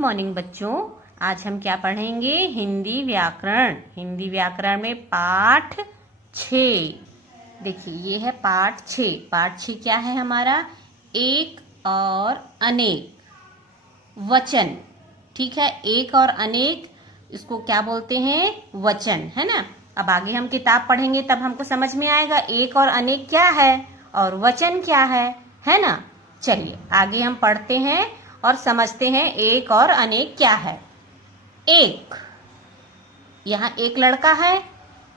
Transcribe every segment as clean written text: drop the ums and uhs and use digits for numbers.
Morning बच्चों। आज हम क्या पढ़ेंगे? हिंदी व्याकरण। हिंदी व्याकरण में पाठ 6। देखिए ये है पाठ 6। पाठ 6 क्या है हमारा? एक और अनेक वचन। ठीक है, एक और अनेक इसको क्या बोलते हैं? वचन, है ना। अब आगे हम किताब पढ़ेंगे तब हमको समझ में आएगा एक और अनेक क्या है और वचन क्या है ना। चलिए आगे हम पढ़ते हैं और समझते हैं एक और अनेक क्या है। एक, यहाँ एक लड़का है।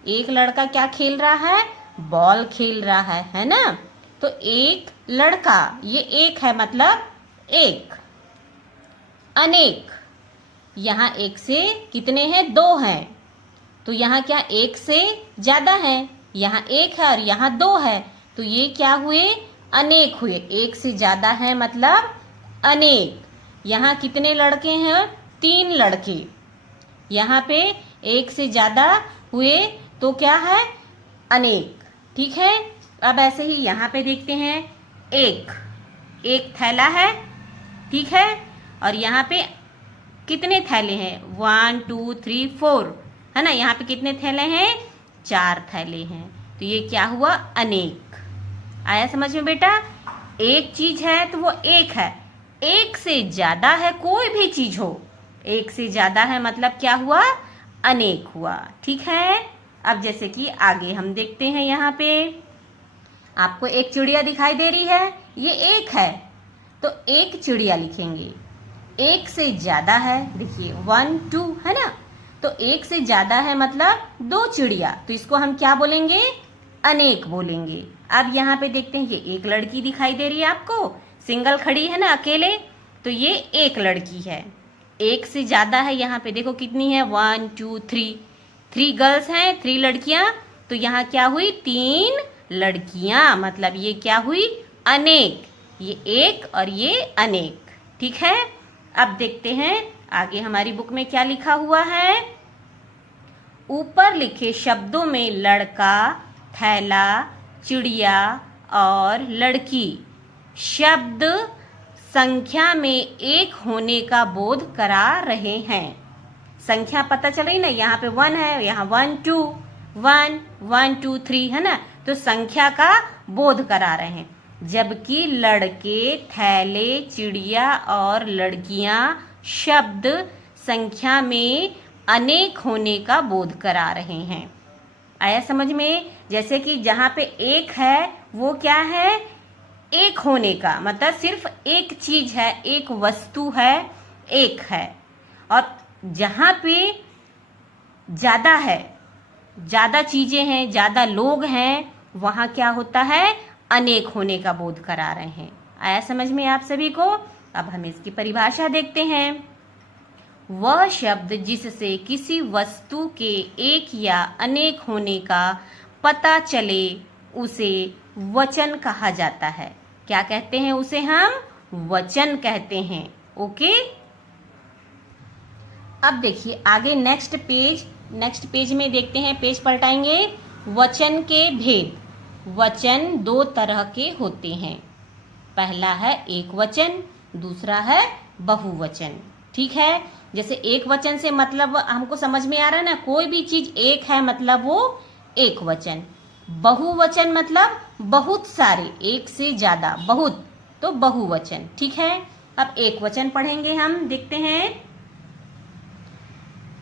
एक लड़का क्या खेल रहा है? बॉल खेल रहा है ना। तो एक लड़का, ये एक है मतलब एक। अनेक, यहाँ एक से कितने हैं? 2 हैं। तो यहाँ क्या एक से ज्यादा है? यहाँ एक है और यहाँ 2 है। तो ये क्या हुए? अनेक हुए। एक से ज्यादा है मतलब अनेक। यहाँ कितने लड़के हैं? 3 लड़के। यहाँ पे एक से ज्यादा हुए तो क्या है? अनेक। ठीक है, अब ऐसे ही यहाँ पे देखते हैं। एक थैला है, ठीक है। और यहाँ पे कितने थैले हैं? 1 2 3 4, है ना। यहाँ पे कितने थैले हैं? 4 थैले हैं। तो ये क्या हुआ? अनेक। आया समझ में बेटा? एक चीज है तो वो एक है। एक से ज्यादा है, कोई भी चीज हो, एक से ज्यादा है मतलब क्या हुआ? अनेक हुआ। ठीक है, अब जैसे कि आगे हम देखते हैं। यहाँ पे आपको एक चिड़िया दिखाई दे रही है, ये एक है तो एक चिड़िया लिखेंगे। एक से ज्यादा है, देखिए 1 2, है ना। तो एक से ज्यादा है मतलब 2 चिड़िया, तो इसको हम क्या बोलेंगे? अनेक बोलेंगे। अब यहाँ पे देखते हैं, ये एक लड़की दिखाई दे रही है आपको, सिंगल खड़ी है ना, अकेले। तो ये एक लड़की है। एक से ज्यादा है, यहाँ पे देखो कितनी है? 1 2 3, 3 गर्ल्स हैं, 3 लड़कियां। तो यहाँ क्या हुई? 3 लड़कियां, मतलब ये क्या हुई? अनेक। ये एक और ये अनेक। ठीक है, अब देखते हैं आगे हमारी बुक में क्या लिखा हुआ है। ऊपर लिखे शब्दों में लड़का, थैला, चिड़िया और लड़की शब्द संख्या में एक होने का बोध करा रहे हैं। संख्या पता चल रही ना, यहाँ पे 1 है, यहाँ 1 2 1 1 2 3, है ना। तो संख्या का बोध करा रहे हैं। जबकि लड़के, थैले, चिड़िया और लड़कियां शब्द संख्या में अनेक होने का बोध करा रहे हैं। आया समझ में? जैसे कि जहां पे एक है वो क्या है? एक होने का मतलब सिर्फ एक चीज है, एक वस्तु है, एक है। और जहां पे ज्यादा है, ज्यादा चीजें हैं, ज्यादा लोग हैं, वहां क्या होता है? अनेक होने का बोध करा रहे हैं। आया समझ में आप सभी को? अब हम इसकी परिभाषा देखते हैं। वह शब्द जिससे किसी वस्तु के एक या अनेक होने का पता चले उसे वचन कहा जाता है। क्या कहते हैं उसे? हम वचन कहते हैं। ओके, अब देखिए आगे नेक्स्ट पेज में देखते हैं। पेज पलटाएंगे। वचन के भेद। वचन 2 तरह के होते हैं। पहला है एक वचन, दूसरा है बहुवचन। ठीक है, जैसे एक वचन से मतलब हमको समझ में आ रहा है ना, कोई भी चीज एक है मतलब वो एक वचन। बहुवचन मतलब बहुत सारे, एक से ज्यादा, बहुत, तो बहुवचन। ठीक है, अब एक वचन पढ़ेंगे हम, देखते हैं।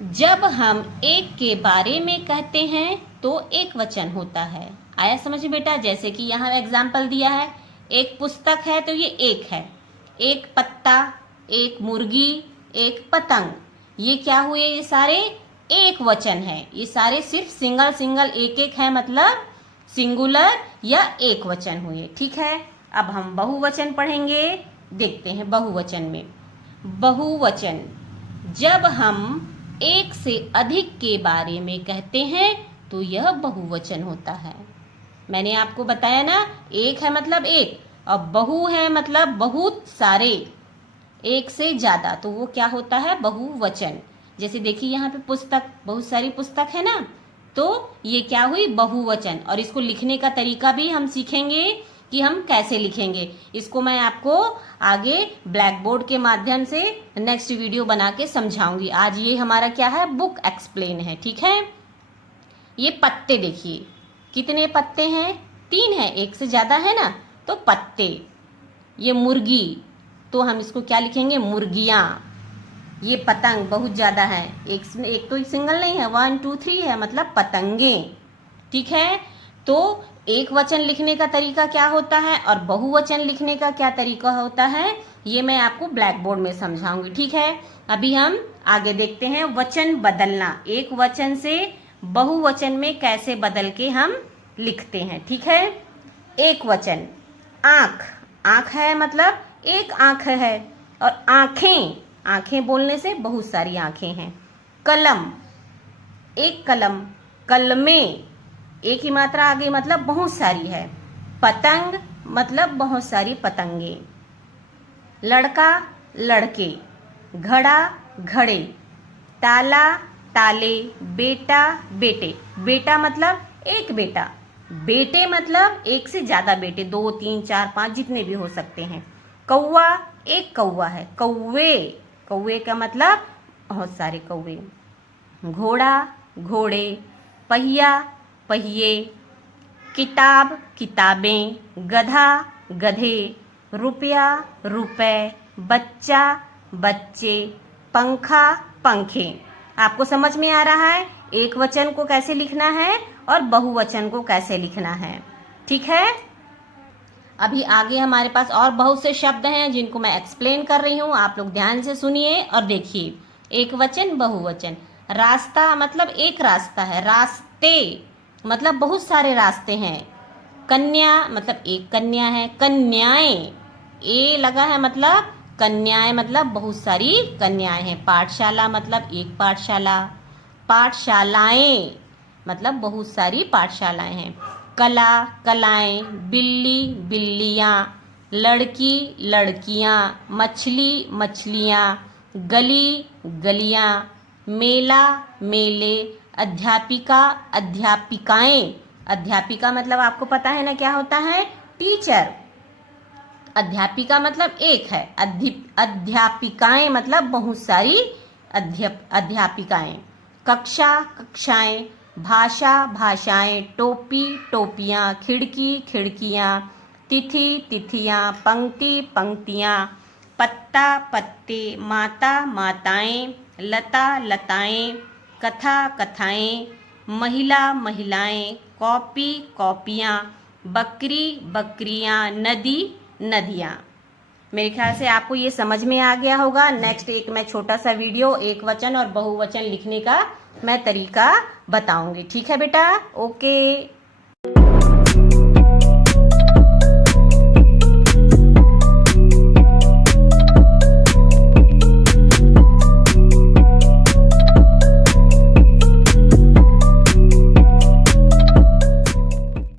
जब हम एक के बारे में कहते हैं तो एक वचन होता है। आया समझ में बेटा? जैसे कि यहाँ एग्जाम्पल दिया है, एक पुस्तक है तो ये एक है। एक पत्ता, एक मुर्गी, एक पतंग, ये क्या हुए? ये सारे एक वचन है। ये सारे सिर्फ सिंगल एक है, मतलब सिंगुलर या एक वचन हुए। ठीक है, अब हम बहुवचन पढ़ेंगे। देखते हैं बहुवचन में। बहुवचन, जब हम एक से अधिक के बारे में कहते हैं तो यह बहुवचन होता है। मैंने आपको बताया ना, एक है मतलब एक, और बहु है मतलब बहुत सारे, एक से ज्यादा, तो वो क्या होता है? बहुवचन। जैसे देखिए यहाँ पे पुस्तक, बहुत सारी पुस्तक है ना, तो ये क्या हुई? बहुवचन। और इसको लिखने का तरीका भी हम सीखेंगे कि हम कैसे लिखेंगे। इसको मैं आपको आगे ब्लैक बोर्ड के माध्यम से नेक्स्ट वीडियो बना के समझाऊंगी। आज ये हमारा क्या है, बुक एक्सप्लेन है, ठीक है। ये पत्ते देखिए, कितने पत्ते हैं, 3 है, एक से ज्यादा है ना, तो पत्ते। ये मुर्गी, तो हम इसको क्या लिखेंगे, मुर्गियां। ये पतंग बहुत ज्यादा है, एक तो सिंगल नहीं है, 1 2 3 है, मतलब पतंगे, ठीक है। तो एक वचन लिखने का तरीका क्या होता है और बहुवचन लिखने का क्या तरीका होता है, ये मैं आपको ब्लैक बोर्ड में समझाऊंगी, ठीक है। अभी हम आगे देखते हैं वचन बदलना, एक वचन से बहुवचन में कैसे बदल के हम लिखते हैं, ठीक है। एक वचन, आंख, आंख है मतलब एक आंख है, और आंखें, आंखें बोलने से बहुत सारी आंखें हैं। कलम, एक कलम, कलमें, एक ही मात्रा आ गई मतलब बहुत सारी है। पतंग मतलब बहुत सारी पतंगे। लड़का, लड़के। घड़ा, घड़े। ताला, ताले। बेटा, बेटे, बेटा मतलब एक बेटा, बेटे मतलब एक से ज्यादा बेटे, 2 3 4 5 जितने भी हो सकते हैं। कौवा, एक कौवा है। कौवे, कौवे का मतलब बहुत सारे कौवे। घोड़ा, घोड़े। पहिया, पहिए। किताब, किताबें। गधा, गधे। रुपया, रुपए। बच्चा, बच्चे। पंखा, पंखे। आपको समझ में आ रहा है एक वचन को कैसे लिखना है और बहुवचन को कैसे लिखना है, ठीक है। अभी आगे हमारे पास और बहुत से शब्द हैं जिनको मैं एक्सप्लेन कर रही हूँ, आप लोग ध्यान से सुनिए और देखिए। एक वचन, बहुवचन। रास्ता मतलब एक रास्ता है, रास्ते मतलब बहुत सारे रास्ते हैं। कन्या मतलब एक कन्या है। कन्याएं, ए लगा है मतलब कन्याएं मतलब बहुत सारी कन्याएं हैं। पाठशाला मतलब एक पाठशाला। पाठशालाएं मतलब बहुत सारी पाठशालाएं हैं। कला, कलाएं। बिल्ली, बिल्लियां। लड़की, लड़कियां। मछली, मछलियां। गली, गलियां। मेला, मेले। अध्यापिका, अध्यापिकाएं। अध्यापिका मतलब आपको पता है ना क्या होता है, टीचर। अध्यापिका मतलब एक है, अध्यापिकाएं मतलब बहुत सारी अध्यापिकाएं। कक्षा, कक्षाएं। भाषा, भाषाएं। टोपी, टोपियां। खिड़की, खिड़कियां। तिथि, तिथियां। पंक्ति, पंक्तियां। पत्ता, पत्ते। माता, माताएं। लता, लताएं। कथा, कथाएं। महिला, महिलाएं। कॉपी, कॉपियां। बकरी, बकरियां। नदी, नदियां। मेरे ख्याल से आपको ये समझ में आ गया होगा। नेक्स्ट एक मैं छोटा सा वीडियो एक वचन और बहुवचन लिखने का मैं तरीका बताऊंगी, ठीक है बेटा। ओके।